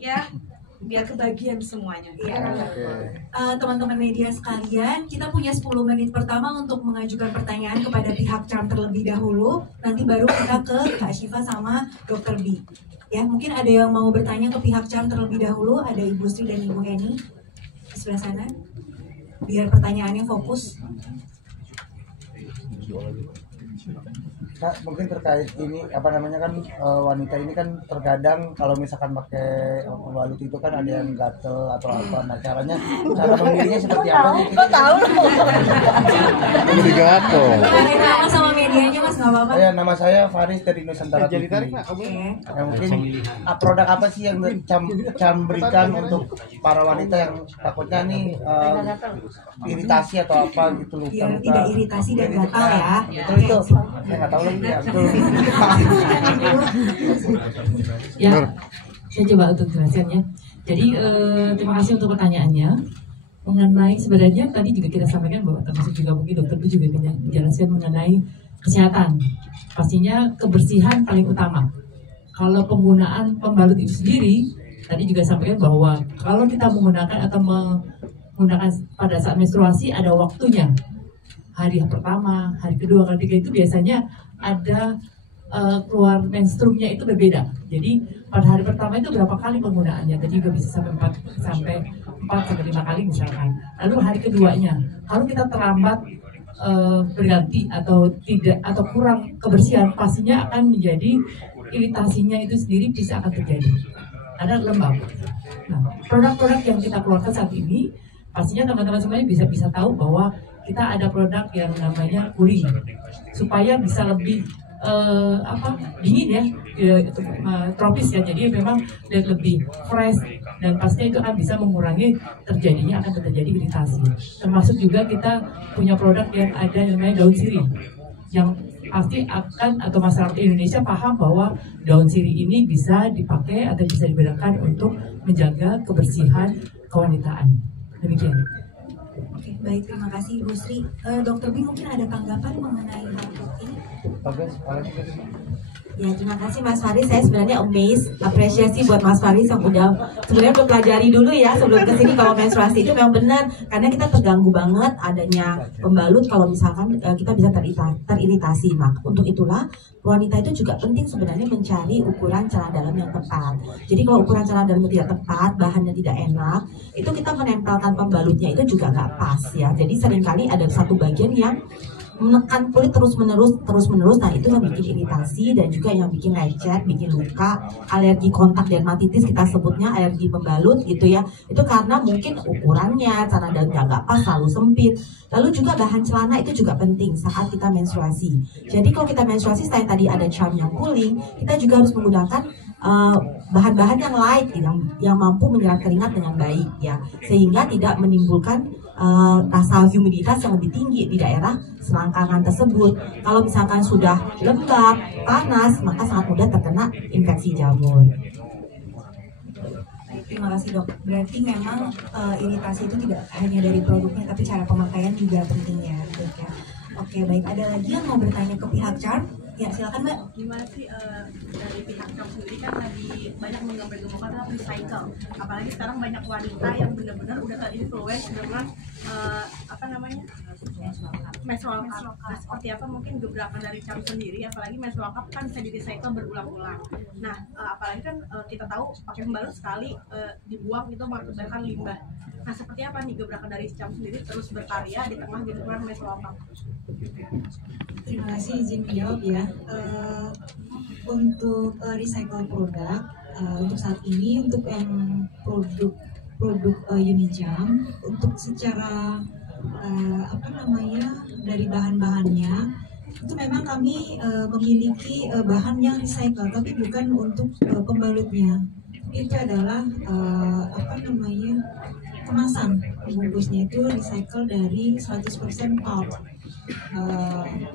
ya, biar kebagian semuanya. Teman-teman media sekalian, kita punya 10 menit pertama untuk mengajukan pertanyaan kepada pihak CAM terlebih dahulu. Nanti baru kita ke Kak Syifa sama Dr. B. Ya, mungkin ada yang mau bertanya ke pihak CAM terlebih dahulu. Ada Ibu Sri dan Ibu Eni di sebelah sana. Biar pertanyaannya fokus. Kak, mungkin terkait ini apa namanya kan wanita ini kan terkadang kalau misalkan pakai pembalut itu kan ada yang gatel atau apa. Nah, cara memilihnya seperti apa sih? Kok tahu? Jadi gatel. Nama sama medianya Mas, nggak apa-apa. Ya, nama saya Faris dari Nusantara TV. Ya, mungkin produk apa sih yang CAM berikan untuk para wanita yang takutnya nih iritasi atau apa gitu, luka. Biar tidak iritasi dan gatal ya. Betul itu. Saya nggak tahu lagi ya. Betul. Ya, saya coba untuk jelaskannya. Jadi terima kasih untuk pertanyaannya. Mengenai sebenarnya tadi juga kita sampaikan bahwa termasuk juga mungkin dokter itu juga menjelaskan mengenai kesehatan. Pastinya kebersihan paling utama. Kalau penggunaan pembalut itu sendiri, tadi juga sampaikan bahwa kalau kita menggunakan atau menggunakan pada saat menstruasi ada waktunya. Hari pertama, hari kedua, hari ketiga itu biasanya ada keluar menstrumnya itu berbeda. Jadi pada hari pertama itu berapa kali penggunaannya? Tadi juga bisa sampai 4 sampai 5 kali misalkan. Lalu hari keduanya, kalau kita terlambat berganti atau tidak atau kurang kebersihan, pastinya akan menjadi iritasinya itu sendiri bisa akan terjadi. Ada lembab. Nah, produk-produk yang kita keluarkan saat ini, pastinya teman-teman semuanya bisa tahu bahwa kita ada produk yang namanya cooling supaya bisa lebih dingin ya, tropis ya, jadi memang lebih fresh dan pastinya itu akan bisa mengurangi akan terjadi iritasi. Termasuk juga kita punya produk yang ada yang namanya daun sirih yang pasti akan atau masyarakat Indonesia paham bahwa daun sirih ini bisa dipakai atau bisa digunakan untuk menjaga kebersihan kewanitaan. Demikian. Oke, baik, terima kasih Ibu Sri. Dr. B mungkin ada tanggapan mengenai hal ini? Bagus, Ya, terima kasih Mas Faris. Saya sebenarnya amazed, apresiasi buat Mas Faris yang udah sebenarnya pelajari dulu ya sebelum kesini kalau menstruasi itu memang benar, karena kita terganggu banget adanya pembalut kalau misalkan kita bisa teriritasi. Untuk itulah wanita itu juga penting sebenarnya mencari ukuran celana dalam yang tepat. Jadi kalau ukuran celana dalamnya tidak tepat, bahannya tidak enak, itu kita menempelkan pembalutnya itu juga nggak pas ya. Jadi seringkali ada satu bagian yang menekan kulit terus menerus, nah itu yang bikin iritasi dan juga yang bikin lecet, bikin luka, alergi kontak dermatitis kita sebutnya, alergi pembalut gitu ya. Itu karena mungkin ukurannya, cara dalamnya nggak pas, selalu sempit. Lalu juga bahan celana itu juga penting saat kita menstruasi. Jadi kalau kita menstruasi selain tadi ada charm yang cooling, kita juga harus menggunakan bahan-bahan yang light yang mampu menyerap keringat dengan baik ya, sehingga tidak menimbulkan rasa humiditas yang lebih tinggi di daerah selangkangan tersebut. Kalau misalkan sudah lembab, panas, maka sangat mudah terkena infeksi jamur. Terima kasih dok. Berarti memang iritasi itu tidak hanya dari produknya, tapi cara pemakaian juga pentingnya, dok ya. Oke, baik. Ada lagi yang mau bertanya ke pihak CARM? Ya, silakan Mbak. Gimana sih dari pihak CARM sendiri kan lagi banyak menggambar-gambarkan tentang recycle. Apalagi sekarang banyak wanita yang benar-benar udah terinfluence dengan menstrual cup. Nah, seperti apa mungkin gebrakan dari CARM sendiri, apalagi menstrual cup kan bisa di recycle berulang-ulang. Nah, apalagi kan kita tahu pakai pembalut sekali dibuang itu mengakibatkan limbah. Nah, seperti apa nih gebrakan dari CARM sendiri terus berkarya di tengah gencuran menstrual cup? Terima kasih izin menjawab ya. Untuk recycle produk, untuk saat ini untuk yang produk Unicam, untuk secara dari bahan-bahannya itu memang kami memiliki bahan yang recycle, tapi bukan untuk pembalutnya. Itu adalah kemasan bungkusnya itu recycle dari 100% pulp.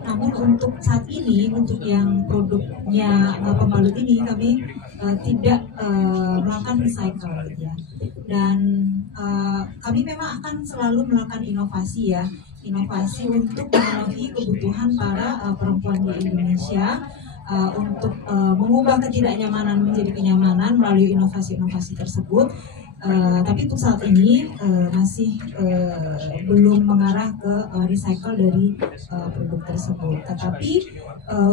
Namun untuk saat ini, untuk yang produknya pembalut ini kami tidak melakukan recycle ya. Dan kami memang akan selalu melakukan inovasi ya, inovasi untuk memenuhi kebutuhan para perempuan di Indonesia untuk mengubah ketidaknyamanan menjadi kenyamanan melalui inovasi-inovasi tersebut. Tapi untuk saat ini masih belum mengarah ke recycle dari produk tersebut. Tetapi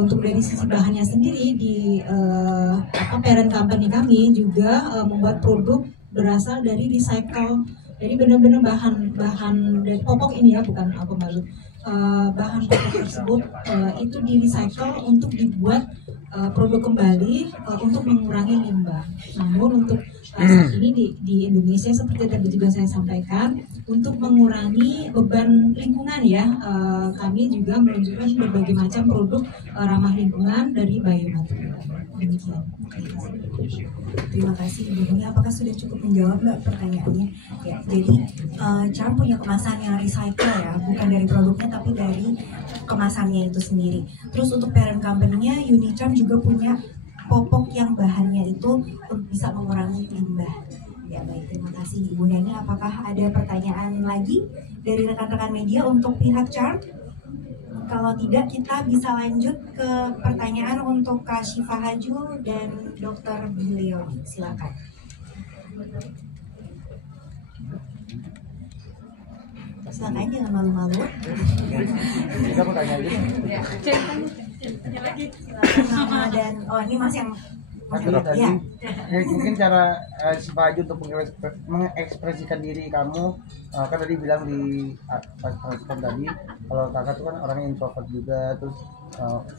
untuk dari sisi bahannya sendiri di parent company kami juga membuat produk berasal dari recycle. Jadi benar-benar bahan dari popok ini ya, bukan pembalut. Bahan popok tersebut itu di recycle untuk dibuat produk kembali untuk mengurangi limbah. Namun untuk saat ini di Indonesia seperti tadi juga saya sampaikan, untuk mengurangi beban lingkungan ya, kami juga menunjukkan berbagai macam produk ramah lingkungan dari biomaterial. Demikian. Terima kasih Ibu Nuni. Apakah sudah cukup menjawab Mbak pertanyaannya? Ya, jadi Charm punya kemasan yang recycle ya, bukan dari produknya tapi dari kemasannya itu sendiri. Terus untuk parent company-nya Unicharm juga punya popok yang bahannya itu bisa mengurangi limbah. Ya baik, terima kasih Ibu Neni. Apakah ada pertanyaan lagi dari rekan-rekan media untuk pihak Charm? Kalau tidak, kita bisa lanjut ke pertanyaan untuk Kak Syifa Haju dan Dr. Beliau. Silakan. Silakan, jangan malu-malu. Kita mau tanya aja. Dan ini Mas yang Mas tadi, mungkin cara si Pak Aju untuk mengekspresikan diri kamu, kan tadi bilang di pas respon tadi, kalau kakak tuh kan orangnya introvert juga, terus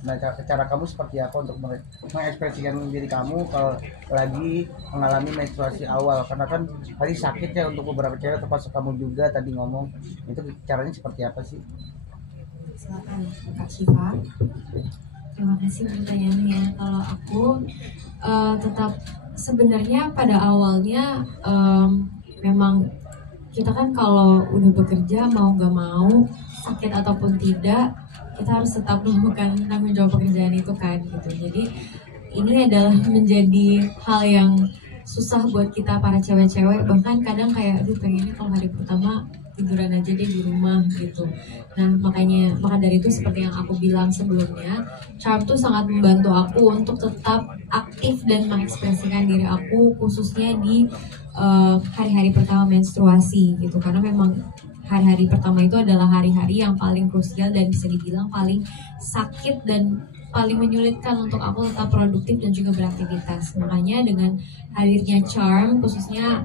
nah cara kamu seperti apa untuk mengekspresikan diri kamu kalau lagi mengalami menstruasi awal, karena kan tadi sakit ya untuk beberapa cewek, termasuk kamu juga tadi ngomong, itu caranya seperti apa sih? Silakan Kak Syifa. Terima kasih pertanyaannya. Kalau aku tetap sebenarnya pada awalnya memang kita kan kalau udah bekerja mau gak mau sakit ataupun tidak kita harus tetap melakukan tanggung jawab pekerjaan itu kan gitu. Jadi ini adalah menjadi hal yang susah buat kita para cewek-cewek, bahkan kadang kayak aduh pengennya kalau hari pertama tiduran aja deh di rumah gitu. Nah maka dari itu seperti yang aku bilang sebelumnya, Charm tuh sangat membantu aku untuk tetap aktif dan mengekspresikan diri aku khususnya di hari-hari pertama menstruasi gitu, karena memang hari-hari pertama itu adalah hari-hari yang paling krusial dan bisa dibilang paling sakit dan paling menyulitkan untuk aku tetap produktif dan juga beraktivitas. Makanya dengan hadirnya Charm, khususnya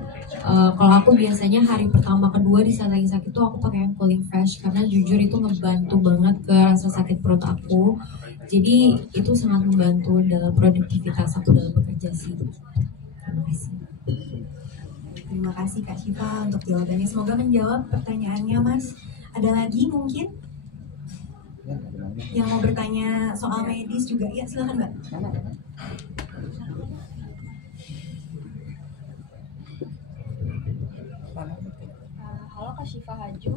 kalau aku biasanya hari pertama kedua di saat lagi sakit itu aku pakai yang cooling fresh, karena jujur itu ngebantu banget ke rasa sakit perut aku. Jadi itu sangat membantu dalam produktivitas aku dalam bekerja sih. Terima kasih. Terima kasih Kak Syifa untuk jawabannya. Semoga menjawab pertanyaannya Mas. Ada lagi mungkin yang mau bertanya soal medis juga? Ya silakan Mbak. Halo Kak Syifa Haju,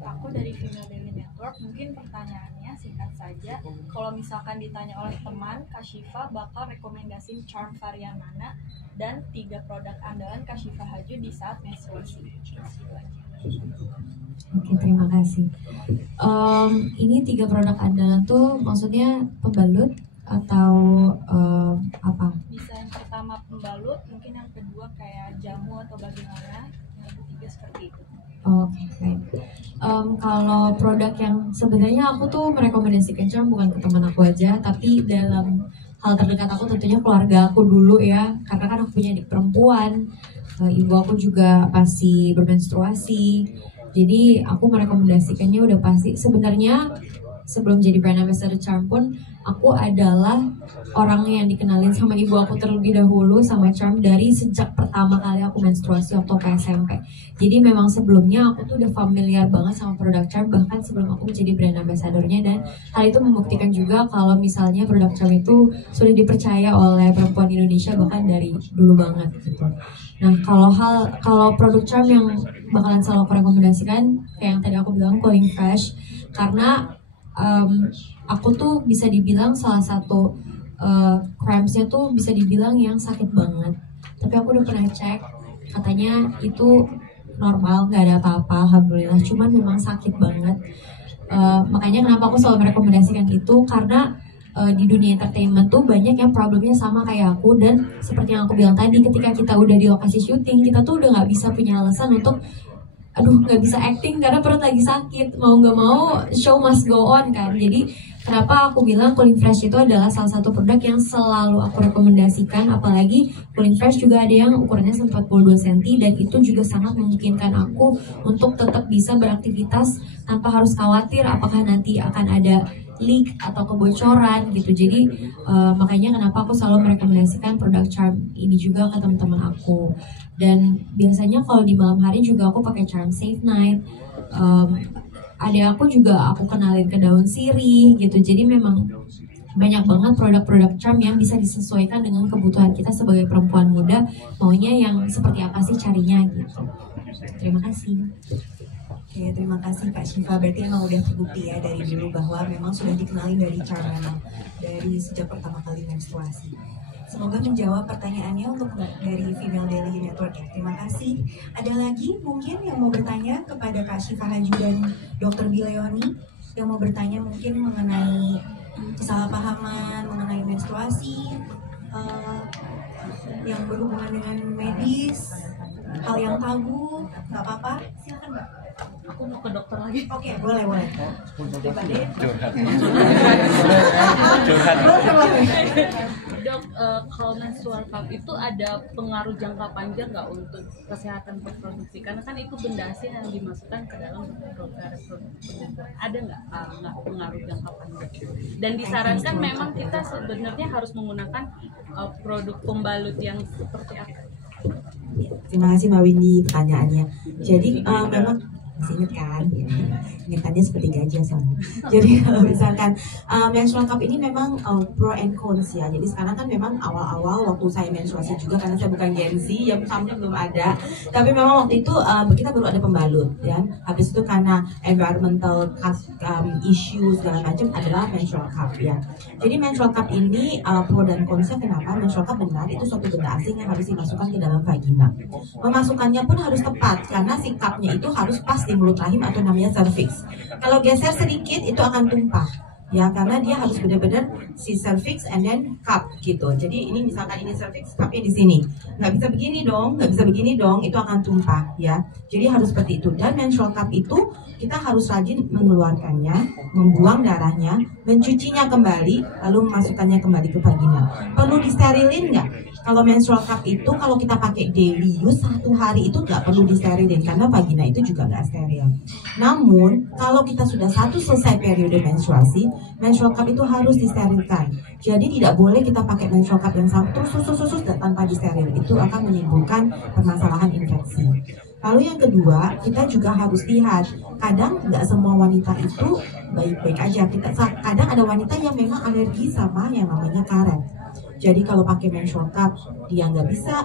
aku dari Female Daily Network. Mungkin pertanyaannya singkat saja, kalau misalkan ditanya oleh teman, Kak Syifa bakal rekomendasiin Charm varian mana dan 3 produk andalan Kak Syifa Haju di saat menstruasi. Oke, terima kasih. Ini 3 produk andalan tuh maksudnya pembalut atau apa? Bisa yang pertama pembalut, mungkin yang kedua kayak jamu atau bagaimana, yang ketiga seperti itu. Oke, baik. Kalau produk yang sebenarnya aku tuh merekomendasikan Charm bukan ke teman aku aja, tapi dalam hal terdekat aku tentunya keluarga aku dulu ya, karena kan aku punya adik perempuan, ibu aku juga pasti bermenstruasi. Jadi aku merekomendasikannya udah pasti. Sebenarnya sebelum jadi brand ambassador Charm pun aku adalah orang yang dikenalin sama ibu aku terlebih dahulu sama Charm dari sejak pertama kali aku menstruasi waktu ke SMP. Jadi memang sebelumnya aku tuh udah familiar banget sama produk Charm bahkan sebelum aku menjadi brand ambassadornya, dan hal itu membuktikan juga kalau misalnya produk Charm itu sudah dipercaya oleh perempuan Indonesia bahkan dari dulu banget gitu. Nah kalau produk Charm yang bakalan selalu aku rekomendasikan kayak yang tadi aku bilang cooling fresh, karena aku tuh bisa dibilang salah satu crampsnya tuh bisa dibilang yang sakit banget, tapi aku udah pernah cek katanya itu normal, nggak ada apa-apa, alhamdulillah, cuman memang sakit banget. Makanya kenapa aku selalu merekomendasikan itu, karena di dunia entertainment tuh banyak yang problemnya sama kayak aku, dan seperti yang aku bilang tadi, ketika kita udah di lokasi syuting kita tuh udah nggak bisa punya alasan untuk nggak bisa acting karena perut lagi sakit, mau nggak mau show must go on kan. Jadi kenapa aku bilang Cooling Fresh itu adalah salah satu produk yang selalu aku rekomendasikan, apalagi Cooling Fresh juga ada yang ukurannya 42 cm dan itu juga sangat memungkinkan aku untuk tetap bisa beraktivitas tanpa harus khawatir apakah nanti akan ada leak atau kebocoran gitu. Jadi makanya kenapa aku selalu merekomendasikan produk Charm ini juga ke teman-teman aku. Dan biasanya kalau di malam hari juga aku pakai Charm Safe Night. Ada aku juga aku kenalin ke daun sirih gitu. Jadi memang banyak banget produk-produk Charm yang bisa disesuaikan dengan kebutuhan kita sebagai perempuan muda, maunya yang seperti apa sih carinya gitu. Terima kasih. Oke, terima kasih Kak Syifa. Berarti emang udah terbukti ya dari dulu bahwa memang sudah dikenali dari Charm memang dari sejak pertama kali menstruasi. Semoga menjawab pertanyaannya untuk dari Female Daily Network ya. Terima kasih. Ada lagi mungkin yang mau bertanya kepada Kak Syifa Haju dan Dr. Bileoni yang mau bertanya mungkin mengenai kesalahpahaman mengenai menstruasi, yang berhubungan dengan medis, hal yang tabu, nggak apa-apa, silakan Mbak. Aku mau ke dokter lagi. Oke, boleh. Dok, kalau menstrual cup itu ada pengaruh jangka panjang nggak untuk kesehatan reproduksi? Karena kan itu benda asing yang dimasukkan ke dalam produk reproduksi. Ada nggak pengaruh jangka panjang? Dan disarankan memang kita sebenarnya harus menggunakan produk pembalut yang seperti apa? Terima kasih Mbak Windy pertanyaannya. Jadi memang masih ingat kan? Ingatannya seperti gajah sama. Jadi kalau misalkan menstrual cup ini memang pro and cons ya. Jadi sekarang kan memang awal-awal waktu saya menstruasi juga, karena saya bukan Gen Z, yang sampai belum ada. Tapi memang waktu itu kita baru ada pembalut ya. Habis itu karena environmental issues segala macam adalah menstrual cup ya. Jadi menstrual cup ini pro dan consnya kenapa? Menstrual cup benar itu suatu benda asing yang harus dimasukkan ke dalam vagina. Memasukkannya pun harus tepat karena si cupnya itu harus pas di mulut rahim atau namanya cervix. Kalau geser sedikit itu akan tumpah ya, karena dia harus benar-benar si cervix and then cup gitu. Jadi ini misalkan ini cervix, cupnya di sini, nggak bisa begini dong, itu akan tumpah ya. Jadi harus seperti itu. Dan menstrual cup itu kita harus rajin mengeluarkannya, membuang darahnya, mencucinya kembali, lalu memasukkannya kembali ke vagina. Perlu disterilin nggak? Kalau menstrual cup itu kalau kita pakai daily use 1 hari itu nggak perlu disterilin karena vagina itu juga nggak steril. Namun kalau kita sudah selesai periode menstruasi, menstrual cup itu harus disterilkan. Jadi tidak boleh kita pakai menstrual cup yang terus dan tanpa disteril. Itu akan menimbulkan permasalahan infeksi. Lalu yang kedua, kita juga harus lihat, kadang nggak semua wanita itu baik-baik aja. Kadang ada wanita yang memang alergi sama yang namanya karet. Jadi kalau pakai menstrual cup dia nggak bisa,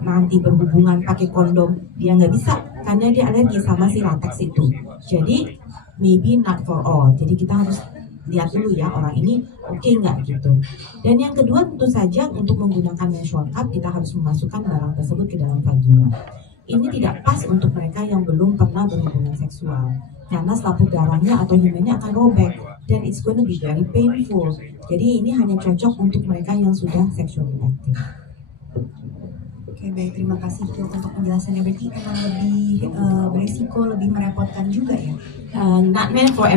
nanti berhubungan pakai kondom dia nggak bisa karena dia alergi sama si latex itu. Jadi maybe not for all. Jadi kita harus lihat dulu ya orang ini oke nggak gitu. Dan yang kedua tentu saja untuk menggunakan menstrual cup kita harus memasukkan barang tersebut ke dalam vagina. Ini tidak pas untuk mereka yang belum pernah berhubungan seksual karena selaput darahnya atau himennya akan robek dan it's gonna be very painful. Jadi ini hanya cocok untuk mereka yang sudah sexually active. Oke, baik, terima kasih Dok untuk penjelasannya. Berarti emang lebih beresiko, lebih merepotkan juga ya. Not meant for